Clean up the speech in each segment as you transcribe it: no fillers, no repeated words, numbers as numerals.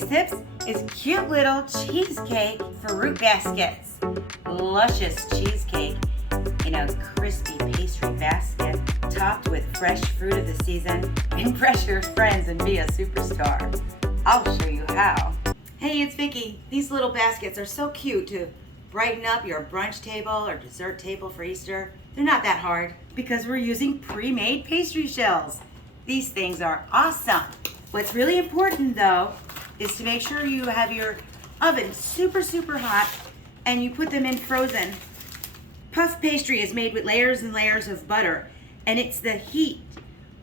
next tips is cute little cheesecake fruit baskets. Luscious cheesecake in a crispy pastry basket topped with fresh fruit of the season. Impress your friends and be a superstar. I'll show you how. Hey, it's Vicki. These little baskets are so cute to brighten up your brunch table or dessert table for Easter. They're not that hard because we're using pre-made pastry shells. These things are awesome. What's really important though is to make sure you have your oven super hot and you put them in frozen. Puff pastry is made with layers and layers of butter, and it's the heat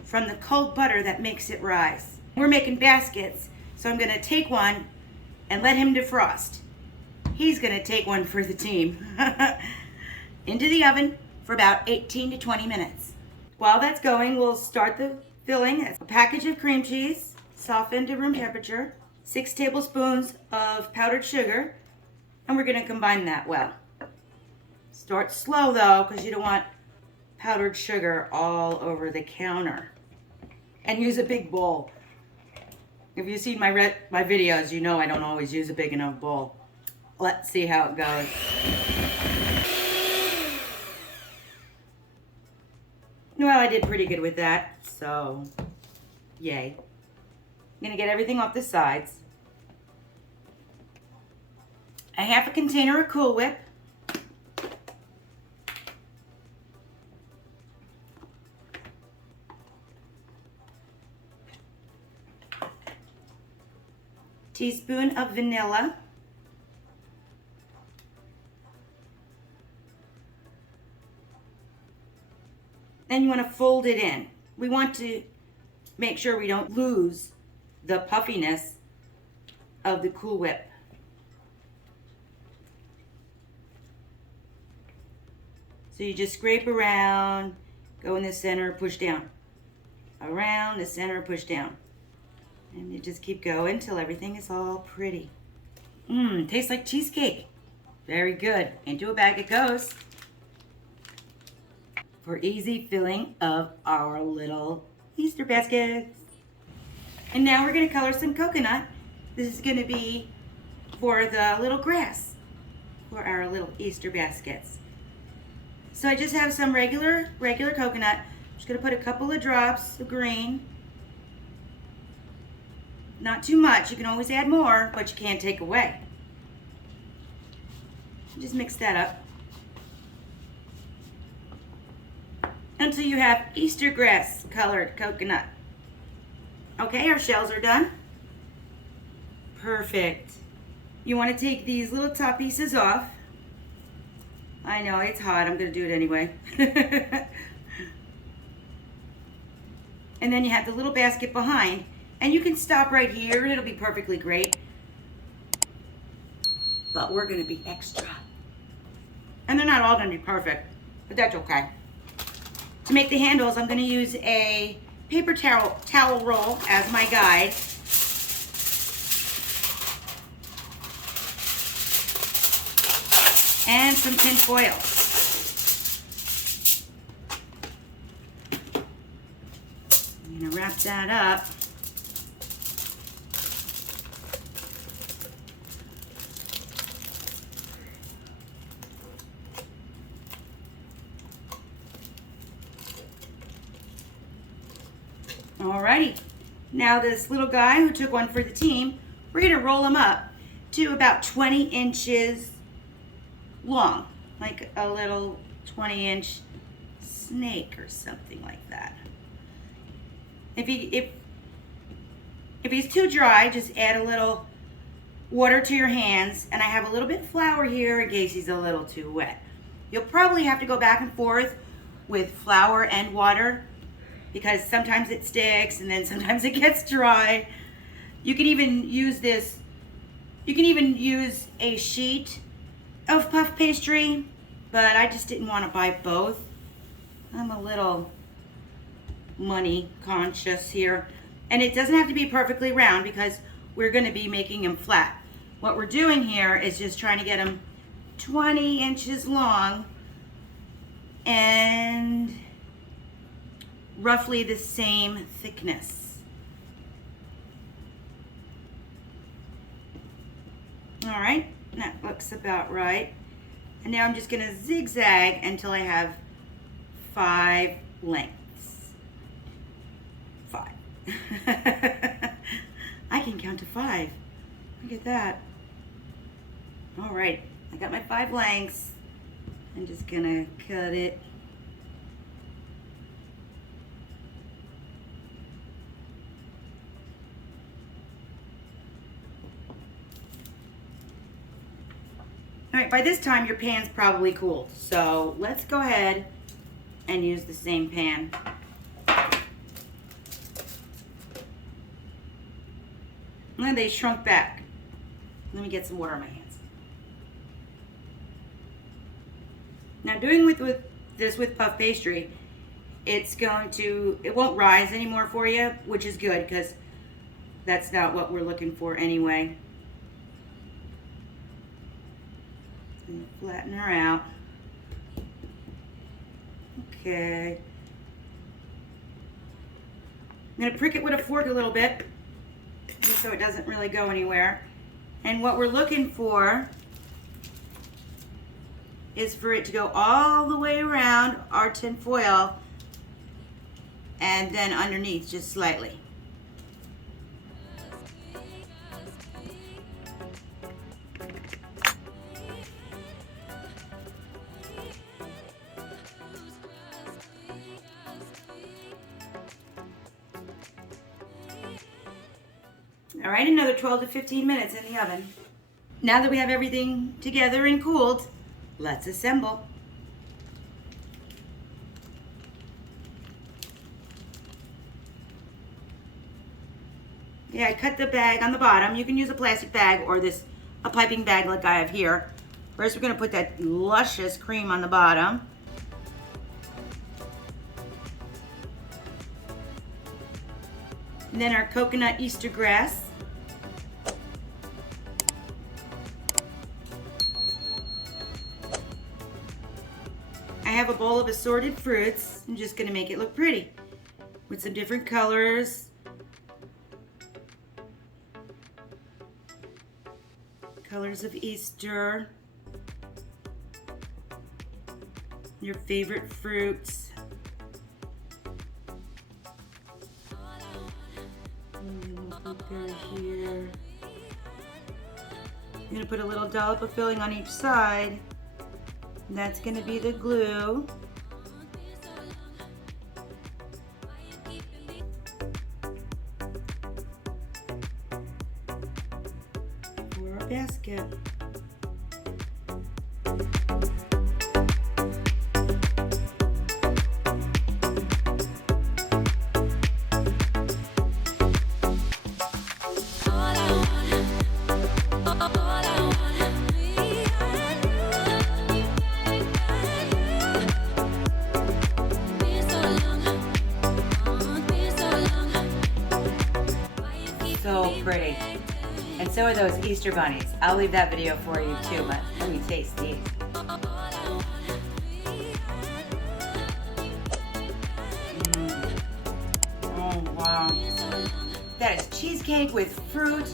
from the cold butter that makes it rise. We're making baskets, so I'm gonna take one and let him defrost. He's gonna take one for the team. Into the oven for about 18 to 20 minutes. While that's going, we'll start the filling. A package of cream cheese, softened to room temperature, 6 tablespoons of powdered sugar, and we're gonna combine that well. Start slow though, because you don't want powdered sugar all over the counter. And use a big bowl. If you've seen my videos, you know I don't always use a big enough bowl. Let's see how it goes. Well, I did pretty good with that, so yay. I'm gonna get everything off the sides. A half a container of Cool Whip. Teaspoon of vanilla. Then you want to fold it in. We want to make sure we don't lose the puffiness of the Cool Whip. So you just scrape around, go in the center, push down. Around the center, push down. And you just keep going until everything is all pretty. Tastes like cheesecake. Very good. Into a bag it goes. For easy filling of our little Easter baskets. And now we're gonna color some coconut. This is gonna be for the little grass for our little Easter baskets. So I just have some regular coconut. I'm just gonna put a couple of drops of green. Not too much, you can always add more, but you can't take away. Just mix that up until you have Easter grass colored coconut. Okay, our shells are done. Perfect. You want to take these little top pieces off. I know, it's hot, I'm gonna do it anyway. And then you have the little basket behind. And you can stop right here and it'll be perfectly great. But we're gonna be extra. And they're not all gonna be perfect, but that's okay. To make the handles, I'm gonna use a paper towel roll as my guide. And some tin foil. I'm gonna wrap that up. Alrighty, now this little guy who took one for the team, we're gonna roll him up to about 20 inches long, like a little 20-inch snake or something like that. If he's too dry, just add a little water to your hands, and I have a little bit of flour here in case he's a little too wet. You'll probably have to go back and forth with flour and water, because sometimes it sticks and then sometimes it gets dry. You can even use this, you can even use a sheet of puff pastry, but I just didn't want to buy both. I'm a little money conscious here. And it doesn't have to be perfectly round because we're going to be making them flat. What we're doing here is just trying to get them 20 inches long and roughly the same thickness. All right, that looks about right. And now I'm just gonna zigzag until I have 5 lengths. 5. I can count to 5. Look at that. All right, I got my 5 lengths. I'm just gonna cut it. All right, by this time your pan's probably cooled. So let's go ahead and use the same pan. And they shrunk back. Let me get some water on my hands. Now doing this with puff pastry, it won't rise anymore for you, which is good because that's not what we're looking for anyway. And flatten her out. Okay. I'm going to prick it with a fork a little bit just so it doesn't really go anywhere. And what we're looking for is for it to go all the way around our tin foil and then underneath just slightly. All right, another 12 to 15 minutes in the oven. Now that we have everything together and cooled, let's assemble. Yeah, I cut the bag on the bottom. You can use a plastic bag or a piping bag like I have here. First, we're gonna put that luscious cream on the bottom. And then our coconut Easter grass. I have a bowl of assorted fruits. I'm just gonna make it look pretty with some different colors. Colors of Easter. Your favorite fruits. Here. I'm gonna put a little dollop of filling on each side. And that's gonna be the glue. For our basket. So pretty. And so are those Easter bunnies. I'll leave that video for you too, but let me taste these. Oh wow. That is cheesecake with fruit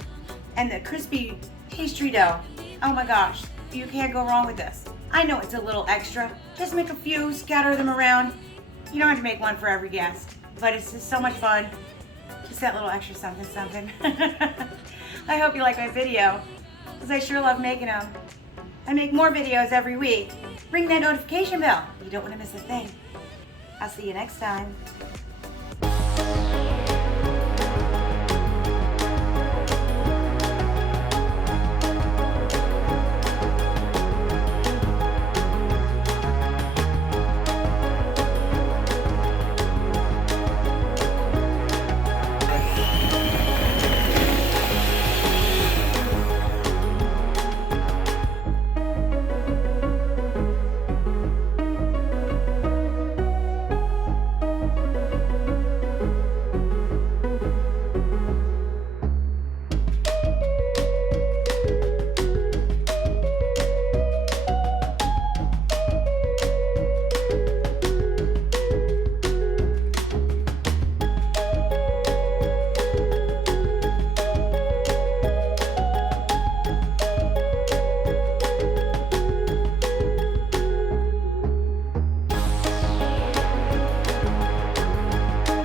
and the crispy pastry dough. Oh my gosh, you can't go wrong with this. I know it's a little extra. Just make a few, scatter them around. You don't have to make one for every guest, but it's just so much fun. Just that little extra something, something. I hope you like my video, because I sure love making them. I make more videos every week. Ring that notification bell. You don't want to miss a thing. I'll see you next time.